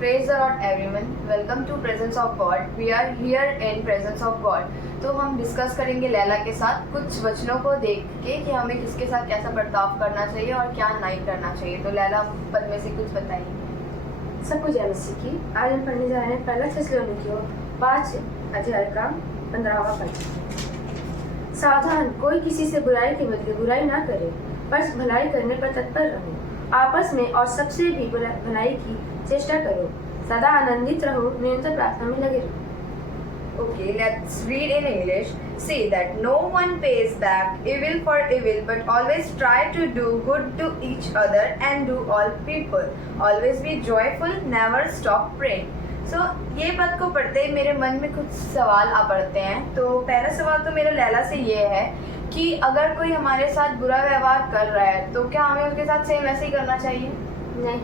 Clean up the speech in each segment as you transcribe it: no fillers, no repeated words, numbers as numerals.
Praise the Lord everyone. Welcome to Presence of God. We are here in Presence of God. तो हम discuss करेंगे लैला के साथ कुछ वचनों को देख के कि हमें किसके साथ कैसा बर्ताव करना चाहिए और क्या नहीं करना चाहिए। तो लैला पद में से कुछ बताइए। सबको जय मसीह की। आज हम पढ़ने जा रहे हैं पहला थिस्सलुनीकियों 5 अध्याय का 15वां पद। सावधान, कोई किसी से बुराई के बदले बुराई ना करे, पर भलाई करने पर तत्पर रहो। आपस में और सबसे भी भलाई की चेष्टा करो। सदा आनंदित रहो, निरंतर प्रार्थना में लगे रहो। Okay, let's read in English. See that no one pays back evil for evil, but always try to do good to each other and do all people. Always be joyful, never stop praying. So ये पद को पढ़ते ही मेरे मन में कुछ सवाल आ पड़ते हैं। तो पहला सवाल तो मेरा लैला से ये है कि अगर कोई हमारे साथ बुरा व्यवहार कर रहा है तो क्या हमें उसके साथ सेम वैसे ही करना चाहिए? नहीं,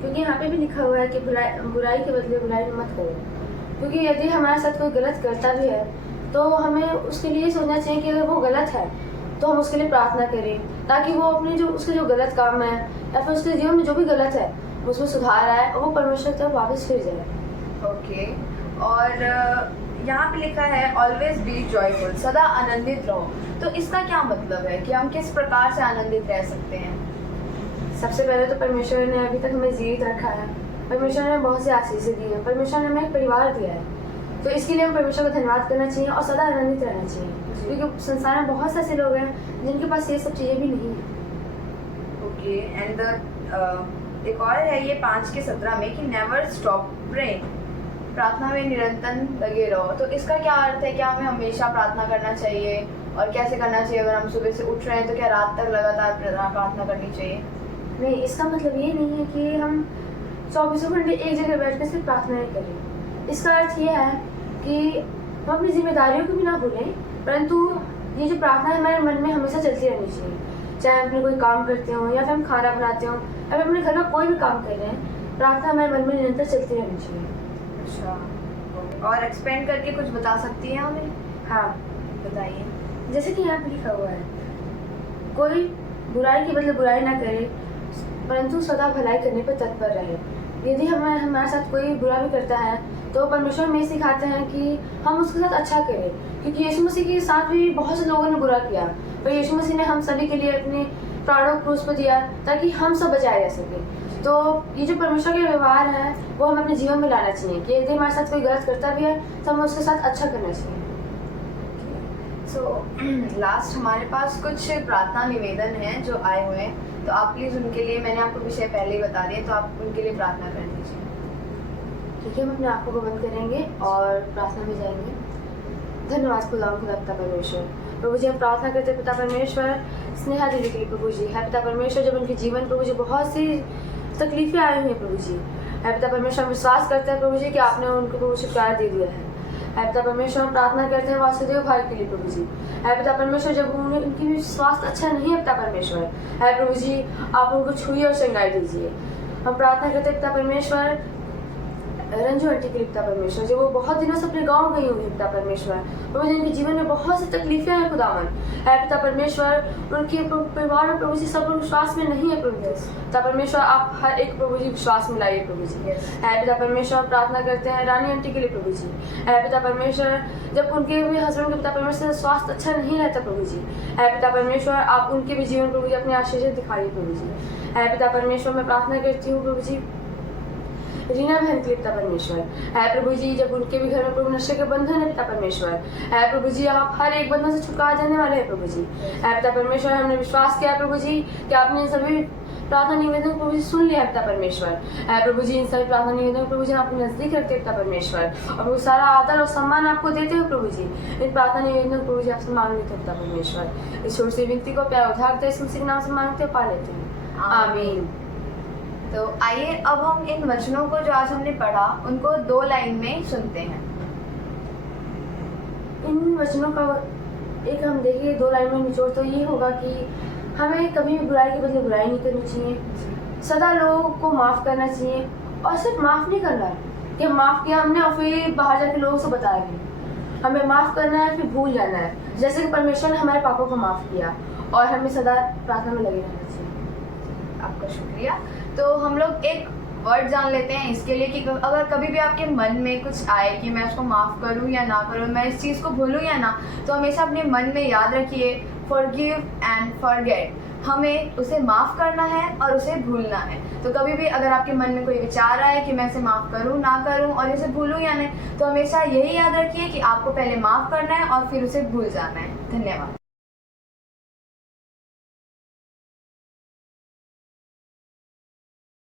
क्योंकि यहाँ पे भी लिखा हुआ है कि बुराई के बदले बुराई मत करो। क्योंकि यदि हमारे साथ कोई गलत करता भी है तो हमें उसके लिए सोचना चाहिए कि अगर वो गलत है तो हम उसके लिए प्रार्थना करें, ताकि वो अपने उसके जो गलत काम है या फिर उसके जीवन में जो भी गलत है उसमें सुधार आए और वो परमेश्वर की तरफ वापस फिर जाए। ओके, और यहाँ पे लिखा है ऑलवेज बी जॉयफुल, सदा आनंदित रहो। तो इसका क्या मतलब है कि हम किस प्रकार से आनंदित रह सकते हैं? सबसे पहले तो परमेश्वर ने अभी तक हमें जीवित रखा है। परमेश्वर ने बहुत सी आशीषें दी हैं। परमेश्वर ने हमें एक परिवार दिया है, तो इसके लिए हम परमेश्वर का धन्यवाद करना चाहिए और सदा आनंदित रहना चाहिए। क्योंकि संसार में बहुत से ऐसे लोग हैं जिनके पास ये सब चीज़ें भी नहीं है। ओके, एंड एक और है ये 5:17 में कि नेवर स्टॉप प्रेइंग, प्रार्थना में निरंतर लगे रहो। तो इसका क्या अर्थ है? क्या हमें हमेशा प्रार्थना करना चाहिए और कैसे करना चाहिए? अगर हम सुबह से उठ रहे हैं तो क्या रात तक लगातार प्रार्थना करनी चाहिए? नहीं, इसका मतलब ये नहीं है कि हम 24 घंटे एक जगह बैठ कर सिर्फ प्रार्थनाएं करें। इसका अर्थ ये है कि हम अपनी जिम्मेदारियों को भी ना भूलें, परंतु ये जो प्रार्थना है हमारे मन में हमेशा चलती रहनी चाहिए। चाहे हम अपने कोई काम करते हों या फिर हम खाना बनाते हों या फिर अपने घर का कोई भी काम कर रहे हैं, प्रार्थना हमारे मन में निरंतर चलती रहनी चाहिए। अच्छा, और एक्सपेंड करके कुछ बता सकती हैं हमें? हाँ, बताइए। जैसे कि यहाँ पे लिखा हुआ है, कोई बुराई के बदले बुराई ना करे, परंतु सदा भलाई करने पर तत्पर रहे। यदि हमारे साथ कोई बुरा भी करता है तो परमेश्वर में सिखाते हैं कि हम उसके साथ अच्छा करें, क्योंकि यीशु मसीह के साथ भी बहुत से लोगों ने बुरा किया, पर यीशु मसीह ने हम सभी के लिए अपने प्राणों को क्रूस पर दिया ताकि हम सब बचाए जा सके। तो ये जो परमेश्वर का व्यवहार है वो हमें अपने जीवन में लाना चाहिए कि यदि हमारे साथ कोई गलत करता भी है तो हमें उसके साथ अच्छा करना चाहिए। सो लास्ट हमारे पास कुछ प्रार्थना निवेदन हैं जो आए हुए हैं, तो आप प्लीज़ उनके लिए, मैंने आपको विषय पहले ही बता दिए, तो आप उनके लिए प्रार्थना कर दीजिए। ठीक है, हम अपने आँखों को बंद करेंगे और प्रार्थना में जाएंगे। धन्यवाद खुदा पिता परमेश्वर। प्रभु जी, हम प्रार्थना करते पिता परमेश्वर स्नेहा दीदी के लिए प्रभु जी। है पिता परमेश्वर, जब उनके जीवन प्रभु जी बहुत सी तकलीफें आई हुई हैं प्रभु जी, है पिता परमेश्वर विश्वास करते हैं प्रभु जी कि आपने उनको प्रभु से प्यार दे दिया है। पिता परमेश्वर हम प्रार्थना करते हैं वासुदेव भाई के लिए प्रभु जी। पिता परमेश्वर, जब उनकी भी स्वास्थ्य अच्छा नहीं है पिता परमेश्वर, है प्रभु जी आप उनको छुइए और संगाई दीजिए। हम प्रार्थना करते हैं पिता परमेश्वर रंजू आंटी के लिए पिता परमेश्वर, जो वो बहुत दिनों से अपने गांव गई हुई पिता परमेश्वर, प्रभु जी उनके जीवन में बहुत सी तकलीफें हैं खुदावन, है पिता परमेश्वर उनके परिवार में प्रभु जी सब लोग विश्वास में नहीं है प्रभु जी। पिता परमेश्वर आप हर एक प्रभु जी विश्वास में लाइए प्रभु जी। है पिता परमेश्वर प्रार्थना करते हैं रानी आंटी के लिए प्रभु जी। है पिता परमेश्वर, जब उनके भी हस्बैंड के पिता परमेश्वर स्वास्थ्य अच्छा नहीं रहता प्रभु जी, है पिता परमेश्वर आप उनके भी जीवन प्रभु जी अपने आशीष दिखाइए प्रभु जी। है पिता परमेश्वर मैं प्रार्थना करती हूँ प्रभु जी रीना बहन के लिए पिता परमेश्वर, है प्रभु जी जब उनके भी घर में प्रभु नशे के बंधन है पिता परमेश्वर, है प्रभु जी आप हर एक बंधन से छुटकारा देने वाले हैं प्रभु जी। है पिता परमेश्वर, हमने विश्वास किया प्रभु जी कि आपने सभी प्रार्थना निवेदन प्रभु जी सुन लिया है पिता परमेश्वर। है प्रभु जी इन सभी प्रार्थना निवेदन प्रभु जी आपके नजदीक रखते हैं पिता परमेश्वर, और प्रभु सारा आदर और सम्मान आपको देते हो प्रभु जी। इन प्रार्थना निवेदन प्रभु जी आपसे मांग लेते हैं पिता परमेश्वर। इस छोटी सी विनती को प्यार उधारते इस मसीह के नाम से मांगते हो, पा लेते हैं, आमीन। तो आइए अब हम इन वचनों को जो आज हमने पढ़ा उनको 2 लाइन में सुनते हैं। इन वचनों का एक हम देखिए 2 लाइन में निचोड़ तो ये होगा कि हमें कभी भी बुराई के बदले बुराई नहीं करनी चाहिए, सदा लोगों को माफ़ करना चाहिए, और सिर्फ माफ़ नहीं करना है कि माफ़ किया हमने और फिर बाहर जाके लोगों से बताया नहीं। हमें माफ़ करना है फिर भूल जाना है, जैसे कि परमेश्वर ने हमारे पापों को माफ़ किया, और हमें सदा प्रार्थना में लगे रहना चाहिए। आपका शुक्रिया। तो हम लोग एक वर्ड जान लेते हैं इसके लिए कि अगर कभी भी आपके मन में कुछ आए कि मैं उसको माफ़ करूं या ना करूं, मैं इस चीज़ को भूलूं या ना, तो हमेशा अपने मन में याद रखिए फॉरगिव एंड फॉरगेट। हमें उसे माफ़ करना है और उसे भूलना है। तो कभी भी अगर आपके मन में कोई विचार आए कि मैं इसे माफ़ करूं ना करूं और इसे भूलूं या नहीं, तो हमेशा यही याद रखिए कि आपको पहले माफ़ करना है और फिर उसे भूल जाना है। धन्यवाद।